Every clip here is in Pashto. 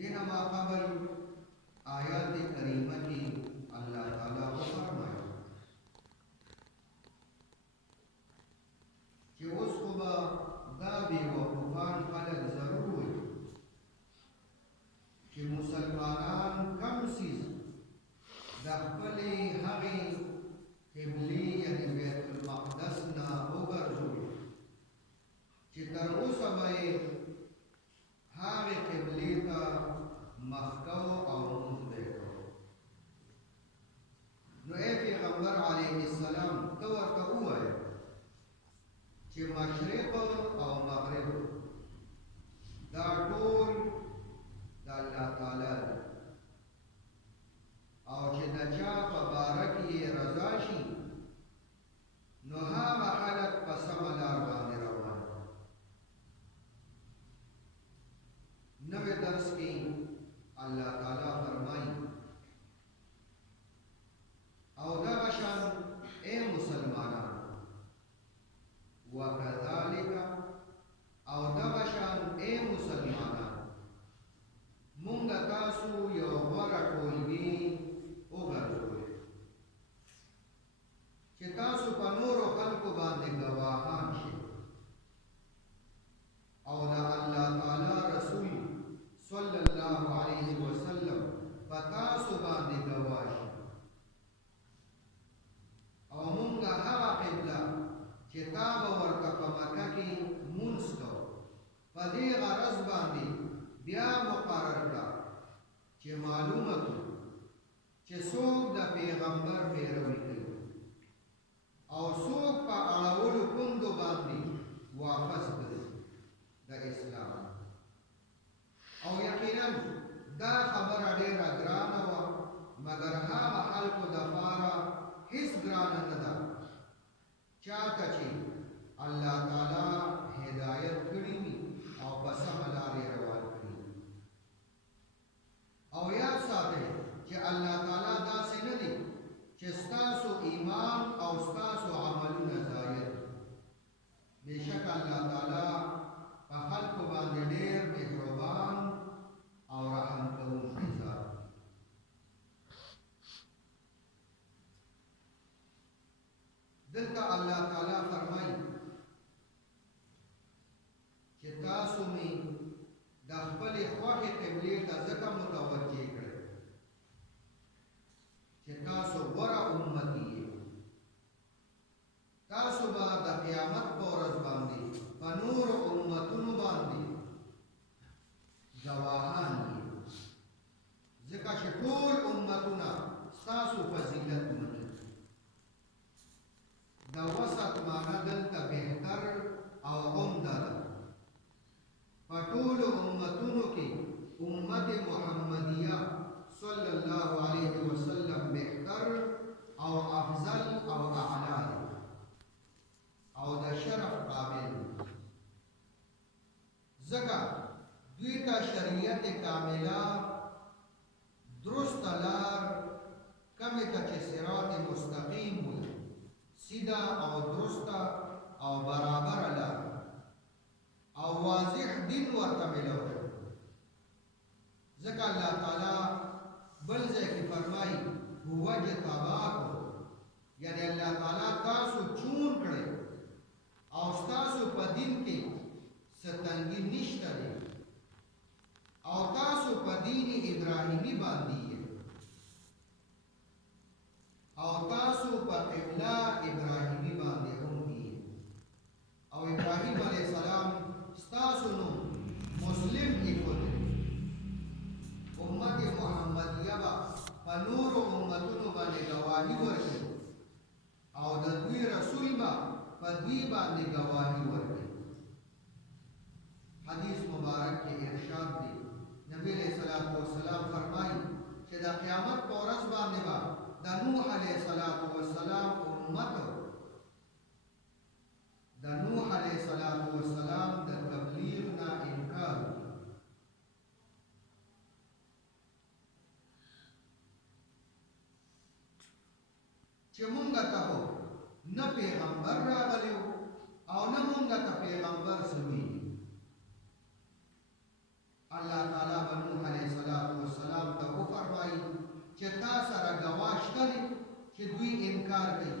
دینا ما قبل آیات کریمہ کی اللہ تعالیٰ کو فرمایا کہ اس کو با دا بے وقوفان خلق ضرور ہوئی کہ مسلمانان کم سیز دا خپل هغې قبلې یعنې بیت المقدس نه وګرځوي چې تر اوسه به یې هغې قبلې ته مخ کوو او لمونځ به یې کوو. نو ای پیغمبر علیه السلام ته ورته ووایه چې مشرق او مغرب دا ټول د الله تعالی دی او چې د چا په باره کې یې رضا شي نو هغه خلک په سمه لار باندې روان دي. نوې درس کې الله تعالی فرمایي او دغه شان ای مسلمانان وکذالک او دغه شان ای مسلمانان مونږ تاسو یو غوره ټولګي وګرځولې چې تاسو په نورو خلکو باندې ګواهان شئ او د الله تعالی رسول صلی الله علیه وسلم په تاسو باندې ګواه شي او مونږ هغه قبله چې تا به ورته په مکه کې مونځ کوو په دې غرض باندې بیا مقرر کړه چې معلومه کړو چې څوک د پیغمبر پیروي کوي او څوک په اړولو پوندو باندې واپس ګرځي د اسلام. او یقینا دا خبره ډېره ګرانه وه مګر هغه خلکو دپاره هېڅ ګرانه نه ده چا ته چې الله تعالی هدایت کړي وي او په سمه لارې روان کړي. او یاد ساتئ چې الله تعالی داسې نه دی چې ستاسو ایمان او ستاسو عملونه ضایع دي. بېشک الله تعالی په خلکو باندې ډېر مهربان او رحم کوونکی ذات دی. دلته الله تعالی فرمایي چې تاسو مې د خپلې خوښې قبلې ته ځکه متوجه کړئ چې تاسو غوره امتي یې. تاسو به د قیامت په ورځ باندې په نورو امتونو باندې ګواهان یې ځکه چې ټول امتونه ستاسو فضیلت مني. د وسط معنی دلته بهتر او عمده ده. په ټولو امتونو کې امت محمدیه صلی الله علیه وسلم بهتر او افضل او اعلی دی او د شرف قابل دی ځکه دوی ته شریعت کامله درست لار کومې ته چې صراط مستقیم وي سیده او درسته او برابره لار او واضح دین ورته ملوي. ځکه الله تعالی بل ځای کې فرمایي هو اجتباکم یعنی الله تعالی تاسو چون کړئ او ستاسو په دین کې څه تنګي نشته دی او تاسو په دین ابراهیمي باندې یې او تاسو په قبله ابراهیمي باندې هم یې او ابراهیم علیه السلام ستاسو نو مسلم ایکول امت محمدیه با په نورو امتونو باندې ګواهي ورکړي او د دوی رسول با په دوی باندې ګواهي ورکړي. حدیث مبارک کې ارشاد دی نبی علیہ الصلوۃ والسلام فرمایي چې د قیامت په ورځ باندې با د نوح علیہ السلام امت د نوح علیہ السلام د تبلیغ نه انکار چې مونږ ته نه پیغمبر راغلی او نه مونږ ته پیغمبر سوي الله تعالی به نوح علیه السلام ته وفرمایي چې تا سره ګواه شته دی چې دوی انکار کوي.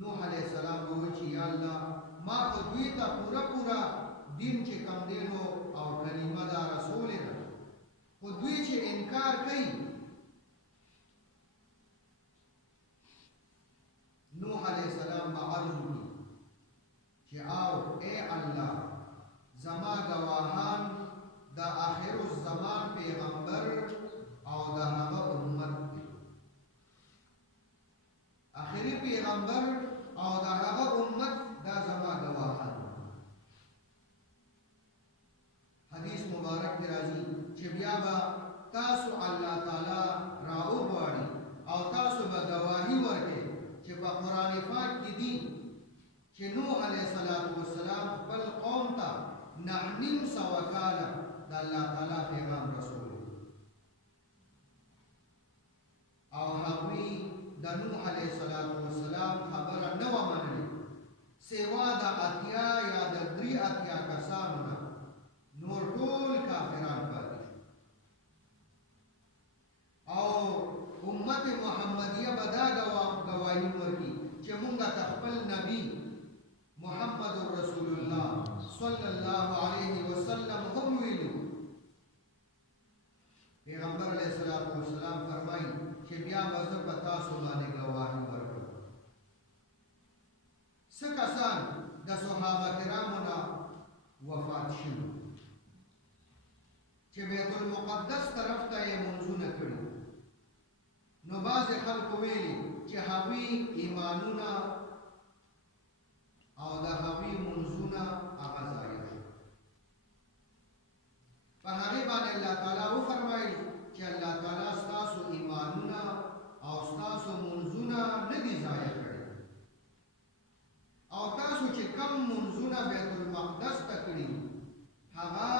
نوح علیه السلام به ووایي چې یا الله ما خو دوی ته پوره دین چې کوم دی نو او کلمه دا رسول ده، خو دوی چې انکار کوي. نوح علیه السلام به عرض وکړي چې او ای الله زما ګواهان د آخر الزمان پیغمبر او د هغه امت دی. آخري پیغمبر او د هغه امت دا زما ګواهان. حدیث مبارک کې راځي چې بیا به تاسو الله تعالی راوغواړي او تاسو به ګواهي ورکړئ چې په قرآن پاک کې دي چې نوح علیه السلام خپل قوم ته 9.5 کاله د الله تعالی پیغام رسول او هغوی د نوح علیه السلام خبره نه وه منلې سوا د 8 یا د 3 کسانو نه نور ټول کافران پاتې او امت محمدیه به دا ګواهي ورکړي چې موږ ته خپل نبی محمد رسول الله صلی الله علیه وسلم هم ویلو. پیغمبر علیه السلام فرمایي چې بیا به زه په تاسو باندې ګواهي ورکړم. څه کسان د صحابه کرامو نه وفات شوي چې بیت المقدس طرف ته یې منځونه کړي، نو بعضې خلکو ویلي چې هغوی ایمانونه او د هغوی منځونه هغه ضایع شو. په هغې باندې الله تعالی وفرمایل چې الله تعالی ستاسو ایمانونه او ستاسو منځونه نه دي ضایع کړي او تاسو چې کم منځونه بیت المقدس ته کړي هغه